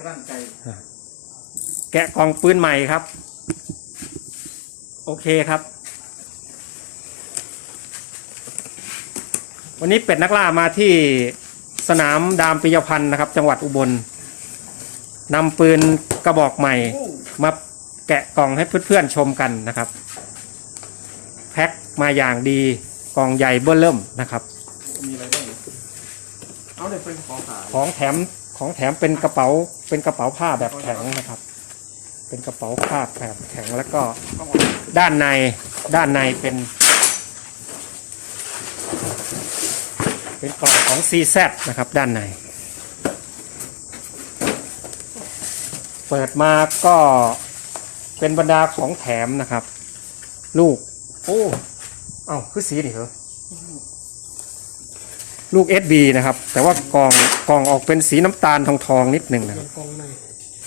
กลั่นไก่แกะกล่องปืนใหม่ครับ โอเคครับ วันนี้เป็ดนักล่ามาที่สนามดามปิยพันธ์นะครับ จังหวัดอุบลนำปืนกระบอกใหม่ มาแกะกล่องให้เพื่อนๆชมกันนะครับ แพ็คมาอย่างดีกล่องใหญ่เบ้อเริ่มนะครับ มีอะไรบ้างเอาเดี๋ยวเป็นของขายของแถม ของแถมเป็นกระเป๋าเป็นกระเป๋าผ้าแบบแข็งนะครับ เป็นกระเป๋าผ้าแบบแข็งแล้วก็ด้านในด้านในเป็น เป็นกล่องของ CZ นะครับด้านใน เปิดมาก็เป็นบรรดาของแถมนะครับ ลูก โอ้ เอ้าคือสีนี่เหรอ ลูก SB นะครับ แต่ว่ากล่องกล่องออกเป็นสีน้ำตาลทองทองๆนิดหนึ่งนะครับกองใน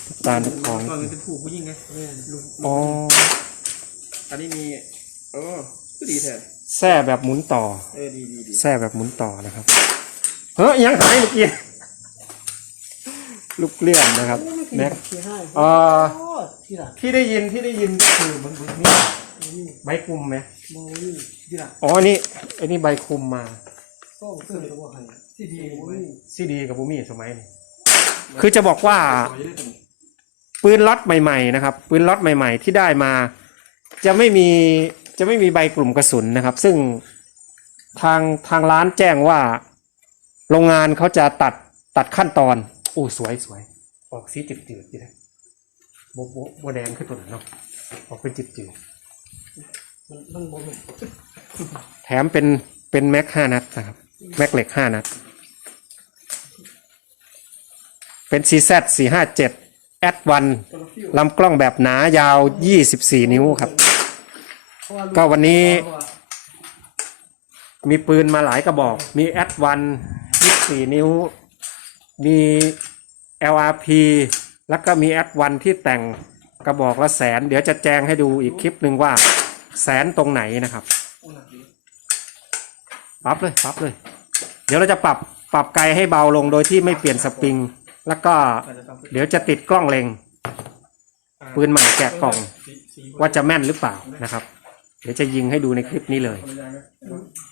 น้ำตาลทองตอนนี้เป็นผู้ผู้หญิงไงแม่นลูกอ๋ออันนี้มีเออก็ดีแท้แส้แบบหมุนต่อเออดีดีดีแส้แบบหมุนต่อนะครับเฮ้ยยังหายเมื่อกี้ลูกเลื่อนนะครับแม็แม็กกที่ให้เอ่อ โอ้ที่ละที่ได้ยินที่ได้ยินก็คือมันมันนี่นี่ใบคุมไหมมองนี่ที่ละอ๋ออันนี้อันนี้ใบคุมมา ก็เสื้อตัวให้ที่ดีนี่ซีดีกับบูมี่สมัยนี้คือจะบอกว่าสวยได้ตรงนี้ปืนล็อตใหม่ๆนะครับปืนล็อตใหม่ ๆ ที่ได้มา จะไม่มีจะไม่มีใบกลุ่มกระสุนนะครับ ซึ่งทางทางร้านแจ้งว่า โรงงานเขาจะตัดตัดขั้นตอนโอ้สวยสวยออกสีจืดๆดีนะโบโบโบแดงขึ้นตัวนั้นเนาะออกเป็นจืดมันมันบ่แม่นๆแถมเป็นเป็นแม็กห้านัดนะครับ แม็กเหล็กห้านัด เป็น CZ 4 5 7แอดวันตัวละฟิวลำกล้องแบบหนายาว 24 นิ้วครับเพราะว่าก็วันนี้ มีปืนมาหลายกระบอก มีแอดวัน24 นิ้ว มี LRP แล้วก็มีแอดวันที่แต่งกระบอกละแสน เดี๋ยวจะแจ้งให้ดูอีกคลิปหนึ่งว่าแสนตรงไหนนะครับโอ้หนักดีปรับเลยปรับเลยเดี๋ยวเราจะปรับปรับไกลให้เบาลงโดยที่ไม่เปลี่ยนสปริง แล้วก็เดี๋ยวจะติดกล้องเล็ง ปืนใหม่แกะกล่องว่าจะแม่นหรือเปล่านะครับ เดี๋ยวจะยิงให้ดูในคลิปนี้เลย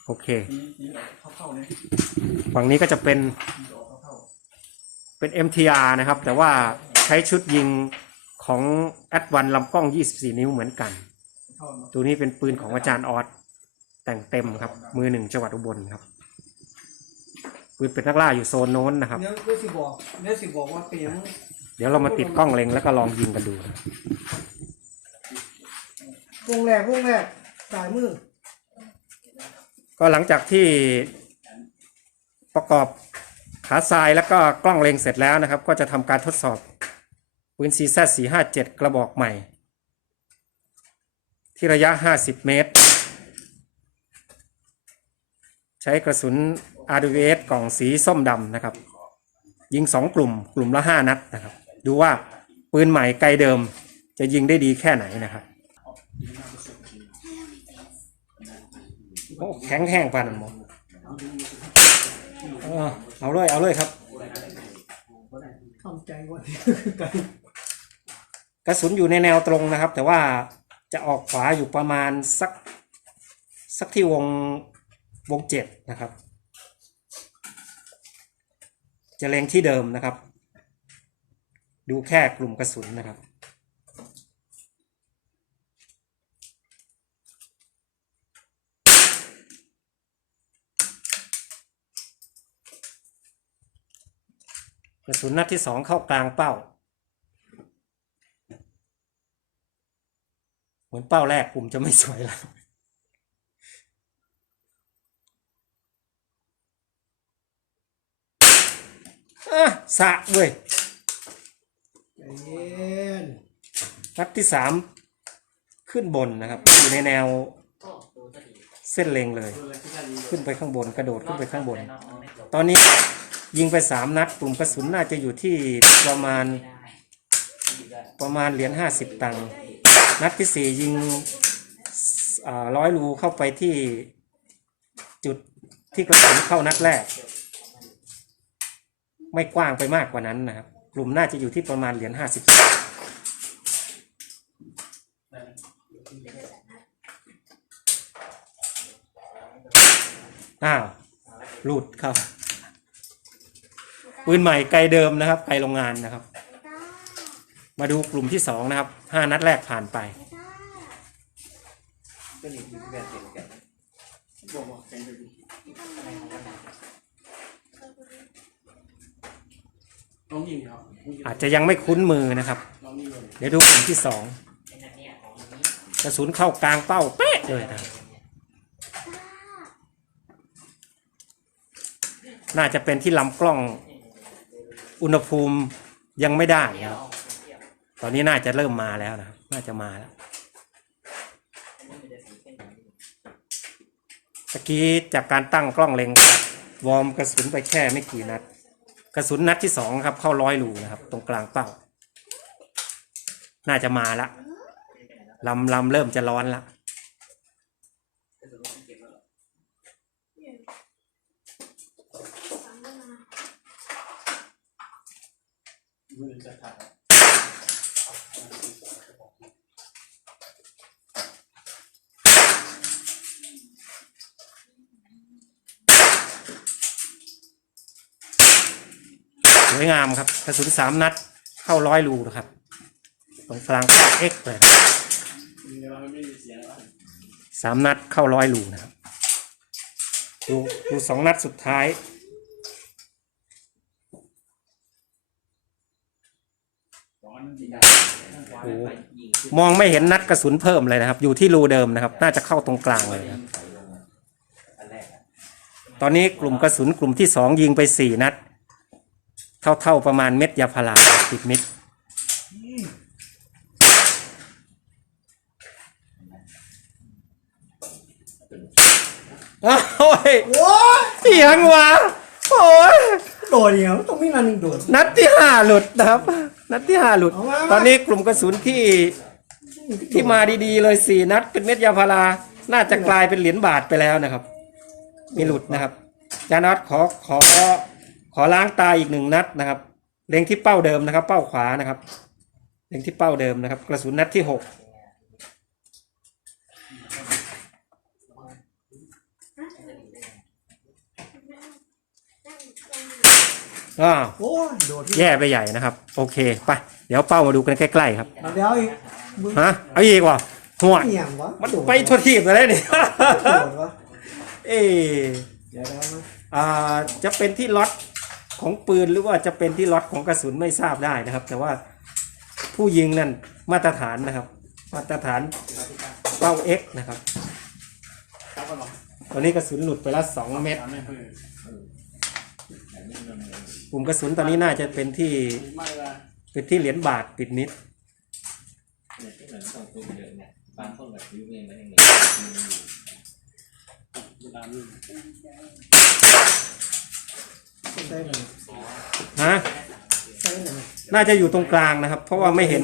โอเค ฝั่งนี้ก็จะเป็นเป็น MTR นะครับ แต่ว่าใช้ชุดยิงของแอดวันลำกล้อง 24 นิ้วเหมือนกัน ตัวนี้เป็นปืนของอาจารย์ออสแต่งเต็มครับ มือหนึ่งจังหวัดอุบลครับ ปืนเป็นนักล่าอยู่โซนโน้นนะครับเนี่ยเดี๋ยวสิบอกเดี๋ยวสิบอกว่าเปลี่ยนเดี๋ยวเรามาติดกล้องเล็งแล้วก็ลองยิงกันดูนะวงแรกวงแรกสายมือก็หลังจากที่ประกอบขาทรายแล้วก็กล้องเล็งเสร็จแล้วนะครับ ก็จะทำการทดสอบปืน CZ 457 กระบอกใหม่ ที่ระยะ 50 เมตร ใช้กระสุน RWS กล่องสีส้มดำนะครับ ยิง 2 กลุ่มกลุ่มละ 5 นัดนะครับ ดูว่าปืนใหม่ไกลเดิมจะยิงได้ดีแค่ไหนนะครับโอ้แข็งแห้งปานนั้นหมอเออเอาเลยเอาเลยครับทำใจว่า กระสุนอยู่ในแนวตรงนะครับ แต่ว่าจะออกขวาอยู่ประมาณสักสักที่วงวงเจ็ดนะครับ จะเล็งที่เดิมนะครับ ดูแค่กลุ่มกระสุนนะครับ กระสุนนัดที่สองเข้ากลางเป้า เหมือนเป้าแรกผมจะไม่สวยแล้ว อะสะเว้ยใจเย็นนัดที่สามขึ้นบนนะครับ อยู่ในแนวเส้นเลงเลย ขึ้นไปข้างบนกระโดดขึ้นไปข้างบน ตอนนี้ยิงไปสามนัดกลุ่มกระสุนน่าจะอยู่ที่ประมาณ ประมาณเหรียญห้าสิบตังค์นัดที่สี่ยิงร้อยรูเข้าไปที่จุดที่กระสุนเข้านัดแรก ไม่กว้างไปมากกว่านั้นนะครับ กลุ่มน่าจะอยู่ที่ประมาณเหรียญห้าสิบอ้าวหลุดครับ ปืนใหม่ไกลเดิมนะครับ ไกลโรงงานนะครับ มาดูกลุ่มที่สองนะครับห้านัดแรกผ่านไปก็นี่มีแบบเห็นกันบอกบอกใจดูดิ น้องยิงครับอาจจะยังไม่คุ้นมือนะครับ น้องยิงเลยเดี๋ยวดูกลุ่มที่สองกระสุนเข้ากลางเป้าเป๊ะเลยนะครับน่าจะเป็นที่ลำกล้องอุณหภูมิยังไม่ได้ครับตอนนี้น่าจะเริ่มมาแล้วนะครับ น่าจะมาแล้วตะกี้จากการตั้งกล้องเล็งครับวอร์มกระสุนไปแค่ไม่กี่นัด กระสุนนัดที่สองครับ เข้าร้อยรูนะครับ ตรงกลางเป้า น่าจะมาละลำลำเริ่มจะร้อนละมือจะขาด สวยงามครับกระสุนสามนัดเข้าร้อยรูนะครับตรงกลางเป้าเอ็กเลยมีเวลาไม่มีเสียงแล้วสามนัดเข้าร้อยรูนะครับดูดูสองนัดสุดท้ายมองไม่เห็นนัดกระสุนเพิ่มเลยนะครับ อยู่ที่รูเดิมนะครับ น่าจะเข้าตรงกลางเลยนะครับตอนนี้กลุ่มกระสุนกลุ่มที่สองยิงไปสี่นัด เท่าเท่าๆประมาณเม็ดยาพาราติดมิดอ้าวโอ้ยโอ้ยเสียงวะโอ้ยโดดเดียวต้องมีนันหนึ่งโดด นัดที่ห้าหลุดนะครับ นัดที่ห้าหลุด เอามา ตอนนี้กลุ่มกระสุนที่ที่มาดีๆเลยสี่นัดเป็นเม็ดยาพาราน่าจะกลายเป็นเหรียญบาทไปแล้วนะครับ มีหลุดนะครับจานัดขอขอ ขอล้างตาอีกหนึ่งนัดนะครับ เล็งที่เป้าเดิมนะครับ เป้าขวานะครับ เล็งที่เป้าเดิมนะครับ กระสุนนัดที่หกอ้าวโอ้ยโดดที่แย่ไปใหญ่นะครับ โอเคไปเดี๋ยวเป้ามาดูกันใกล้ๆครับเดี๋ยวอีกมึงฮะเอาอีกว่ะหัวเหี่ยงวะมันโดดไปทั่วทีบเลยนี่โดดวะเอ๊ะเดี๋ยวเดี๋ยวมาอ่าจะเป็นที่ล็อต ของปืนหรือว่าจะเป็นที่ล็อตของกระสุนไม่ทราบได้นะครับ แต่ว่าผู้ยิงนั่นมาตรฐานนะครับ มาตรฐานเป้า X นะครับครับตอนนี้กระสุนหลุดไปแล้วสองเม็ดทำให้เพื่อนกลุ่มกระสุนตอนนี้น่าจะเป็นที่เป็นที่เหรียญบาทติดนิดบางคนแบบยุคเองมันอย่างเงี้ย เวลานี่ใส่หน่อยฮะใส่หน่อยน่าจะอยู่ตรงกลางนะครับ เพราะว่าไม่เห็น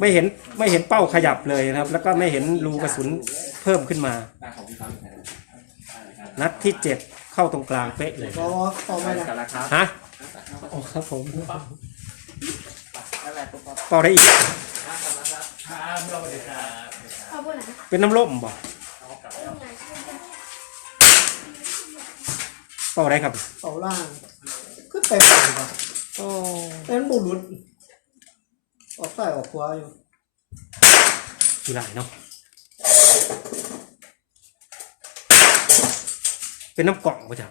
ไม่เห็นไม่เห็นเป้าขยับเลยนะครับ แล้วก็ไม่เห็นรูกระสุนเพิ่มขึ้นมาตาของพี่ตั้มใช่ไหมนัดที่เจ็ดเข้าตรงกลางเป๊ะเลยรอต่อไปนะกันละครับฮะโอ้ครับผมนั่นแหละปุ๊บปั๊บเป่าได้อีกครับเราไปเด็กครับเอาบนไหนเป็นน้ำร่มบ่เป่าได้ครับต่อล่าง ขึ้นไปฝั่งวะโอ้แต่มันบุรุษออกใต้ออกขวาอยู่ทีไรเนาะ เป็นน้ำกล่องป่ะจ๊ะ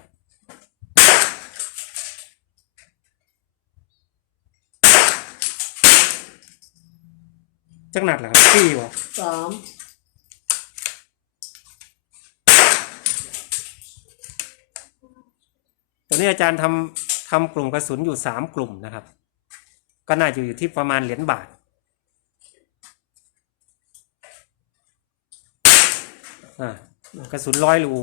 จักหนัดเหรอครับสี่วะสามตอนนี้อาจารย์ทำ ทำกลุ่มกระสุนอยู่สามกลุ่มนะครับ ก็น่าจะอยู่ที่ประมาณเหรียญบาทอ่ากระสุนร้อยรู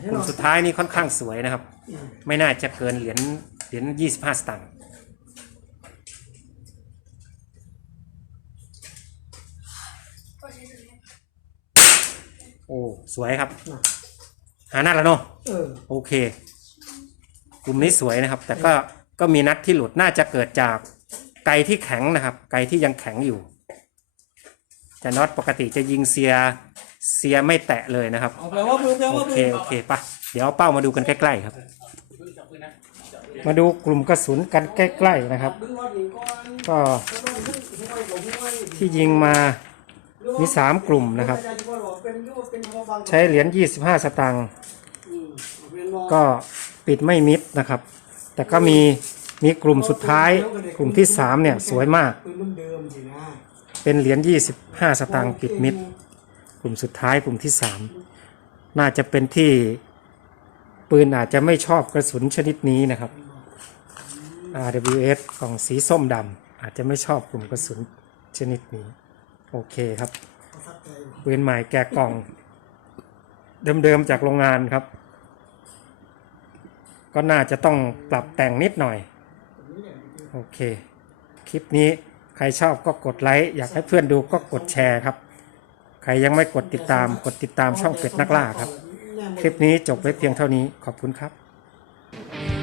ให้กลุ่เรามสุดท้ายนี่ค่อนข้างสวยนะครับอืมไม่น่าจะเกินเหรียญเหรียญยี่สิบห้าสตางค์โอ้ สวยครับ หาหน้าแล้วเนาะเออโอเค กลุ่มนี้สวยนะครับ แต่ก็ก็มีนัดที่หลุดน่าจะเกิดจากกที่แข็งนะครับ ไกที่ยังแข็งอยู่แต่น็อตปกติจะยิงเสียเสียไม่แตะเลยนะครับเอาไปว่าพื้นเพียงโอว่าเคพื้นโอเคปะเดี๋ยวเอาเป้ามาดูกันใกล้ๆครับ มาดูกลุ่มกระสุนกันใกล้ๆนะครับดึงรถหนีก่อนก็แล้วก็ดึงหัวไอ้หัวหัวไอ้ที่ยิงมามีสามกลุ่มนะครับ ใช้เหรียญ25 สตางค์อืมเป็นรอก็ ปิดไม่มิดนะครับ แต่ก็มีมีกลุ่มสุดท้ายกลุ่มที่สามเนี่ยสวยมาก เป็นเหรียญ25สตางค์ปิดมิด กลุ่มสุดท้ายกลุ่มที่สามน่าจะเป็นที่ปืนอาจจะไม่ชอบกระสุนชนิดนี้นะครับ RWS กล่องสีส้มดำอาจจะไม่ชอบกลุ่มกระสุนชนิดนี้ โอเคครับปืนใหม่แกะกล่อง เดิมๆจากโรงงานครับ ก็น่าจะต้องปรับแต่งนิดหน่อย โอเค คลิปนี้ใครชอบก็กดไลค์ อยากให้เพื่อนดูก็กดแชร์ครับ ใครยังไม่กดติดตามกดติดตามช่องเป็ดนักล่าครับ คลิปนี้จบไว้เพียงเท่านี้ขอบคุณครับ